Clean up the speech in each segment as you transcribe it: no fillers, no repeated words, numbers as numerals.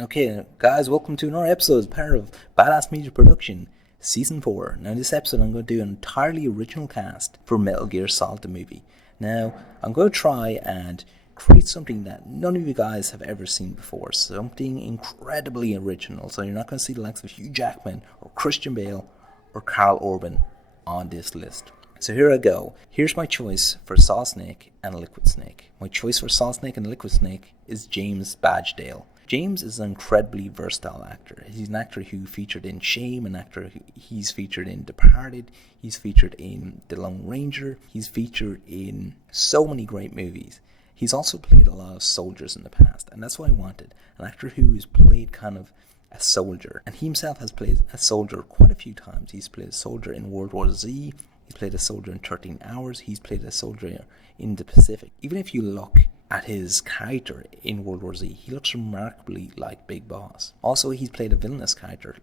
Okay, guys, welcome to another episode, part of Badass Media Production, Season 4. Now, in this episode, I'm going to do an entirely original cast for Metal Gear Solid, the movie. Now, I'm going to try and create something that none of you guys have ever seen before, something incredibly original. So, you're not going to see the likes of Hugh Jackman, or Christian Bale, or Carl Urban on this list. So here I go. Here's my choice for Solid Snake and Liquid Snake. My choice for Solid Snake and Liquid Snake is James Badge Dale. James is an incredibly versatile actor. He's an actor who featured in Shame, an actor he's featured in Departed, he's featured in The Lone Ranger, he's featured in so many great movies. He's also played a lot of soldiers in the past, and that's what I wanted. An actor who's played kind of a soldier, and he himself has played a soldier quite a few times. He's played a soldier in World War Z, he's played a soldier in 13 Hours, he's played a soldier in the Pacific. Even if you look at his character in World War Z, he looks remarkably like Big Boss. Also, he's played a villainous character,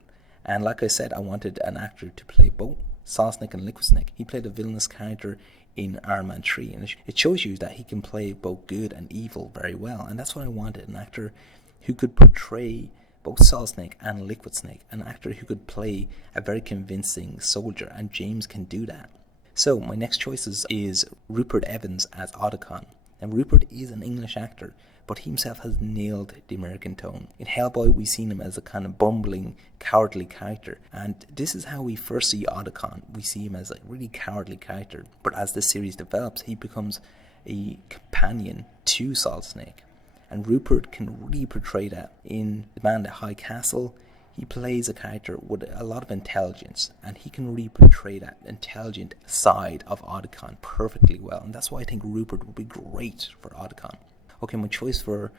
and like I said, I wanted an actor to play both Solid Snake and Liquid Snake. He played a villainous character in Iron Man 3, and it shows you that he can play both good and evil very well, and that's what I wanted, an actor who could portray both Solid Snake and Liquid Snake, an actor who could play a very convincing soldier, and James can do that. So my next choice is Rupert Evans as Otacon. And Rupert is an English actor, but he himself has nailed the American tone. In Hellboy, we've seen him as a kind of bumbling, cowardly character, and this is how we first see Otacon. We see him as a really cowardly character, but as the series develops, he becomes a companion to Solid Snake. And Rupert can really portray that. In The Man at High Castle, he plays a character with a lot of intelligence, and he can really portray that intelligent side of Otacon perfectly well, and that's why I think Rupert would be great for Otacon. Okay, my choice for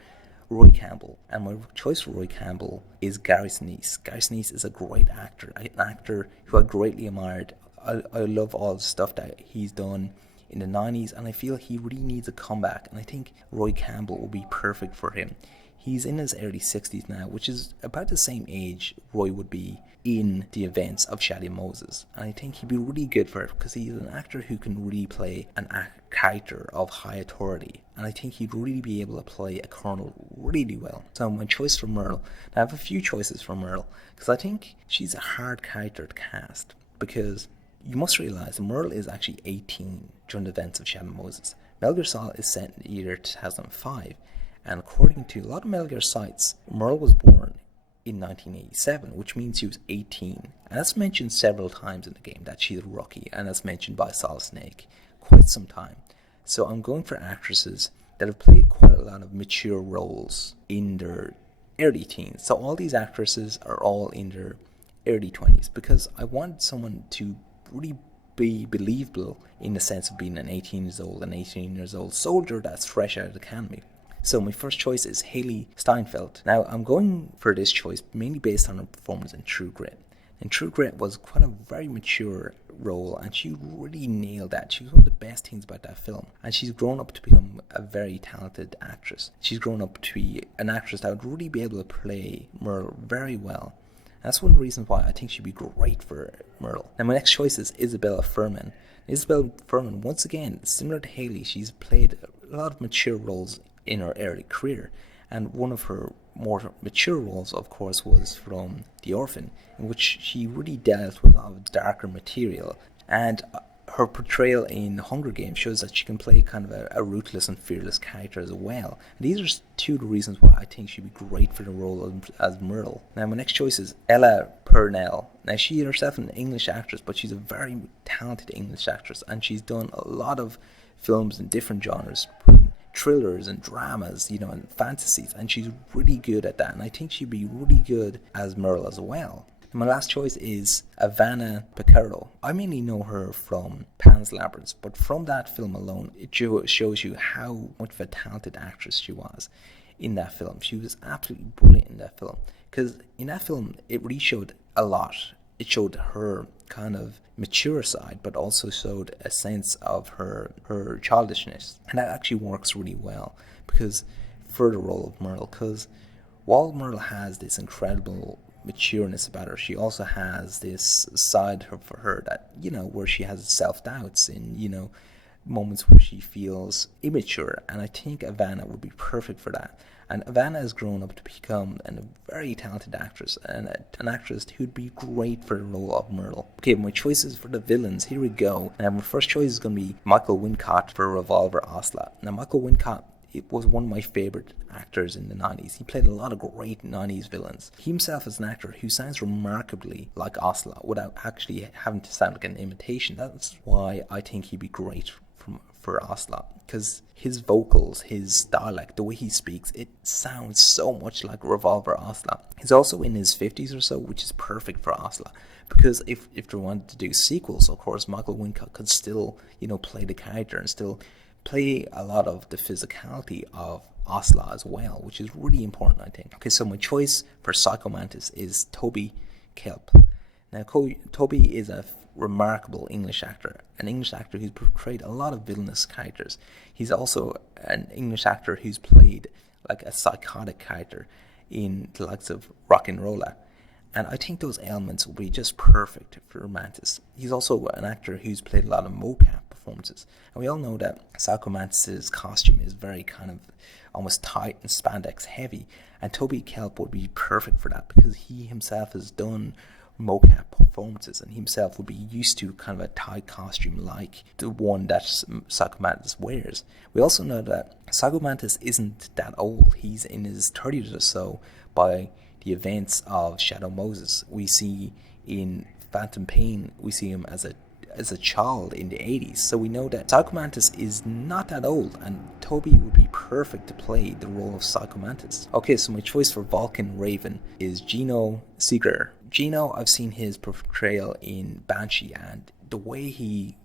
Roy Campbell, and my choice for Roy Campbell is Gary Sinise. Gary Sinise is a great actor, an actor who I greatly admired. I love all the stuff that he's done in the 90s, and I feel he really needs a comeback, and I think Roy Campbell will be perfect for him. He's in his early 60s now, which is about the same age Roy would be in the events of Shadow Moses. And I think he'd be really good for it because he's an actor who can really play a character of high authority. And I think he'd really be able to play a colonel really well. So my choice for Merle, now I have a few choices for Merle because I think she's a hard character to cast, because you must realize Merle is actually 18 during the events of Shadow Moses. Metal Gear Solid is set in the year 2005. And according to a lot of Metal Gear sites, Merle was born in 1987, which means she was 18. And that's mentioned several times in the game, that she's a rookie, and that's mentioned by Solid Snake quite some time. So I'm going for actresses that have played quite a lot of mature roles in their early teens. So all these actresses are all in their early 20s, because I want someone to really be believable in the sense of being an 18 years old soldier that's fresh out of the academy. So my first choice is Hailee Steinfeld. Now I'm going for this choice mainly based on her performance in True Grit. And True Grit was quite a very mature role, and she really nailed that. She was one of the best things about that film. And she's grown up to become a very talented actress. She's grown up to be an actress that would really be able to play Merle very well. And that's one of the reasons why I think she'd be great for Merle. Now my next choice is Isabella Fuhrman. Isabella Fuhrman, once again, similar to Hailee, she's played a lot of mature roles in her early career, and one of her more mature roles, of course, was from The Orphan, in which she really dealt with a lot of darker material, and her portrayal in Hunger Games shows that she can play kind of a ruthless and fearless character as well. And these are two of the reasons why I think she'd be great for the role as Merle. Now my next choice is Ella Purnell. Now she herself is an English actress, but she's a very talented English actress, and she's done a lot of films in different genres, thrillers and dramas, and fantasies, and she's really good at that, and I think she'd be really good as Merle as well. And my last choice is Ivana Picaro. I mainly know her from Pan's Labyrinth, but from that film alone, it shows you how much of a talented actress she was in that film. She was absolutely brilliant in that film, because in that film, it really showed a lot. It showed her kind of mature side, but also showed a sense of her childishness, and that actually works really well because for the role of Merle, because while Merle has this incredible matureness about her, she also has this side for her that, where she has self-doubts, and moments where she feels immature, and I think Ivana would be perfect for that. And Ivana has grown up to become a very talented actress, and an actress who'd be great for the role of Myrtle. Okay, my choices for the villains, here we go. And my first choice is going to be Michael Wincott for Revolver Ocelot. Now, Michael Wincott, it was one of my favourite actors in the 90s. He played a lot of great 90s villains. He himself is an actor who sounds remarkably like Ocelot without actually having to sound like an imitation. That's why I think he'd be great for Ocelot, because his vocals, his dialect, the way he speaks, it sounds so much like Revolver Ocelot. He's also in his 50s or so, which is perfect for Ocelot, because if they wanted to do sequels, of course, Michael Wincott could still, play the character and still play a lot of the physicality of Ocelot as well, which is really important, I think. Okay, so my choice for Psycho Mantis is Toby Kelp. Now, Toby is a remarkable English actor, an English actor who's portrayed a lot of villainous characters. He's also an English actor who's played like a psychotic character in the likes of Rock'n'Rolla. And I think those elements will be just perfect for Mantis. He's also an actor who's played a lot of mocap performances. And we all know that Psycho Mantis' costume is very kind of almost tight and spandex heavy. And Toby Kelp would be perfect for that, because he himself has done mocap performances and himself would be used to kind of a tight costume like the one that Psycho Mantis wears. We also know that Psycho Mantis isn't that old. He's in his 30s or so by the events of Shadow Moses. We see in Phantom Pain, we see him as a child in the 80s. So we know that Psycho Mantis is not that old, and Toby would be perfect to play the role of Psycho Mantis. Okay, so my choice for Vulcan Raven is Gino Seeger. Gino, I've seen his portrayal in Banshee, and the way he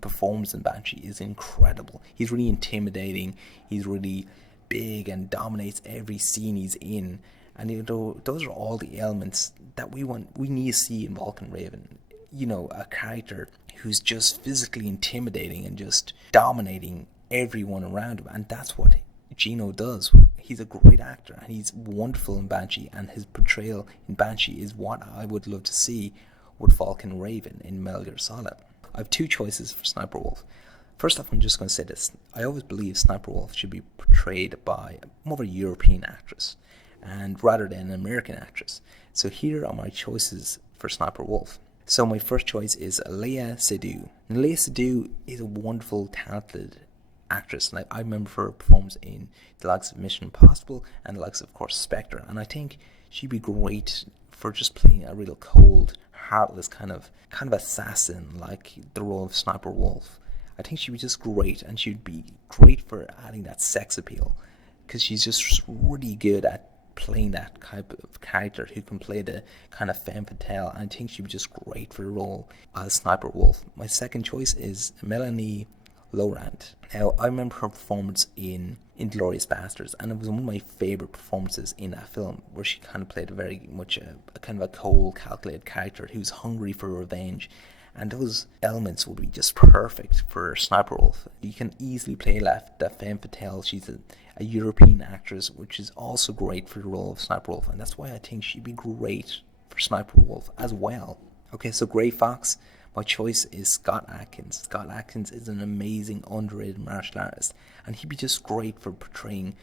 performs in Banshee is incredible. He's really intimidating, he's really big and dominates every scene he's in. And those are all the elements that we need to see in Vulcan Raven. A character who's just physically intimidating and just dominating everyone around him. And that's what Gino does. He's a great actor and he's wonderful in Banshee. And his portrayal in Banshee is what I would love to see with Vulcan Raven in Metal Gear Solid. I have two choices for Sniper Wolf. First off, I'm just going to say this. I always believe Sniper Wolf should be portrayed by more of a European actress, and rather than an American actress. So here are my choices for Sniper Wolf. So my first choice is Léa Seydoux. And Léa Seydoux is a wonderful, talented actress. And I remember her performance in the likes of Mission Impossible and the likes of course, Spectre. And I think she'd be great for just playing a real cold, heartless kind of assassin, like the role of Sniper Wolf. I think she'd be just great, and she'd be great for adding that sex appeal, because she's just really good at playing that type of character who can play the kind of femme fatale. And I think she'd be just great for the role as Sniper Wolf. My second choice is Melanie Laurent. Now, I remember her performance in Inglourious Basterds, and it was one of my favourite performances in that film, where she kind of played a very much a kind of a cold, calculated character who's hungry for revenge. And those elements would be just perfect for Sniper Wolf. You can easily play that femme fatale. She's a European actress, which is also great for the role of Sniper Wolf. And that's why I think she'd be great for Sniper Wolf as well. Okay, so Grey Fox, my choice is Scott Adkins. Scott Adkins is an amazing, underrated martial artist. And he'd be just great for portraying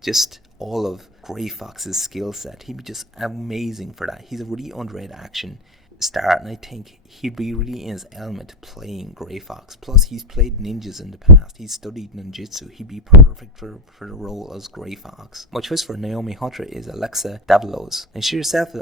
just all of Grey Fox's skill set. He'd be just amazing for that. He's a really underrated action star, and I think he'd be really in his element playing Grey Fox. Plus, he's played ninjas in the past. He's studied ninjutsu. He'd be perfect for the role as Grey Fox. My choice for Naomi Hunter is Alexa Davalos, and she herself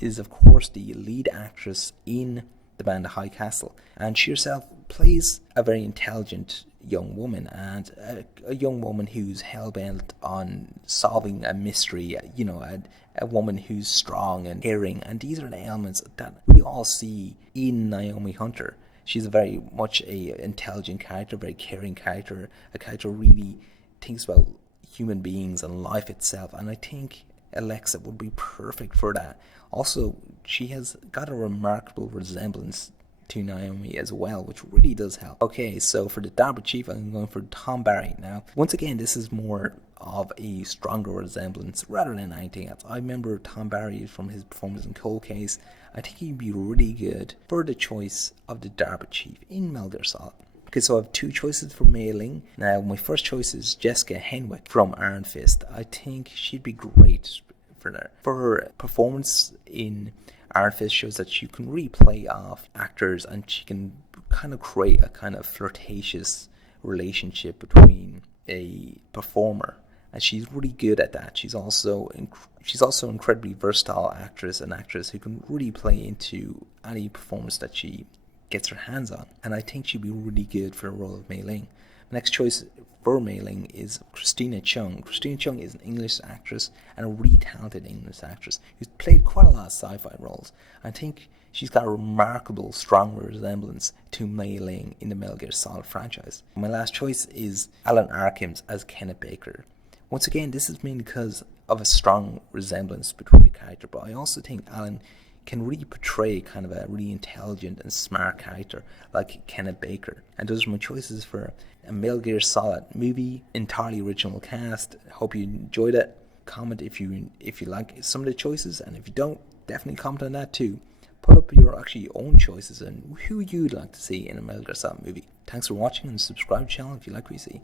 is of course the lead actress in the band High Castle, and she herself plays a very intelligent young woman, and a young woman who's hell-bent on solving a mystery, a woman who's strong and caring. And these are the elements that we all see in Naomi Hunter. She's a very much a intelligent character, very caring character, a character who really thinks about human beings and life itself, and I think Alexa would be perfect for that. Also, she has got a remarkable resemblance to Naomi as well, which really does help. Okay, so for the Darba Chief, I'm going for Tom Barry. Now, once again, this is more of a stronger resemblance rather than anything else. I remember Tom Barry from his performance in Cold Case. I think he'd be really good for the choice of the Darba Chief in Metal Gear Solid. Okay, so I have two choices for Mei Ling. Now, my first choice is Jessica Henwick from Iron Fist. I think she'd be great for that. For her performance in Iron Fist shows that she can really play off actors, and she can kind of create a kind of flirtatious relationship between a performer, and she's really good at that. She's also incredibly versatile actress, an actress who can really play into any performance that she gets her hands on, and I think she'd be really good for the role of Mei Ling. My next choice for Mei Ling is Christina Chung. Christina Chung is an English actress and a really talented English actress who's played quite a lot of sci-fi roles. I think she's got a remarkable, strong resemblance to Mei Ling in the Metal Gear Solid franchise. My last choice is Alan Arkin as Kenneth Baker. Once again, this is mainly because of a strong resemblance between the character, but I also think Alan can really portray kind of a really intelligent and smart character like Kenneth Baker. And those are my choices for a Metal Gear Solid movie, entirely original cast. Hope you enjoyed it. Comment if you like some of the choices, and if you don't, definitely comment on that too. Put up your own choices and who you'd like to see in a Metal Gear Solid movie. Thanks for watching, and subscribe to the channel if you like what you see.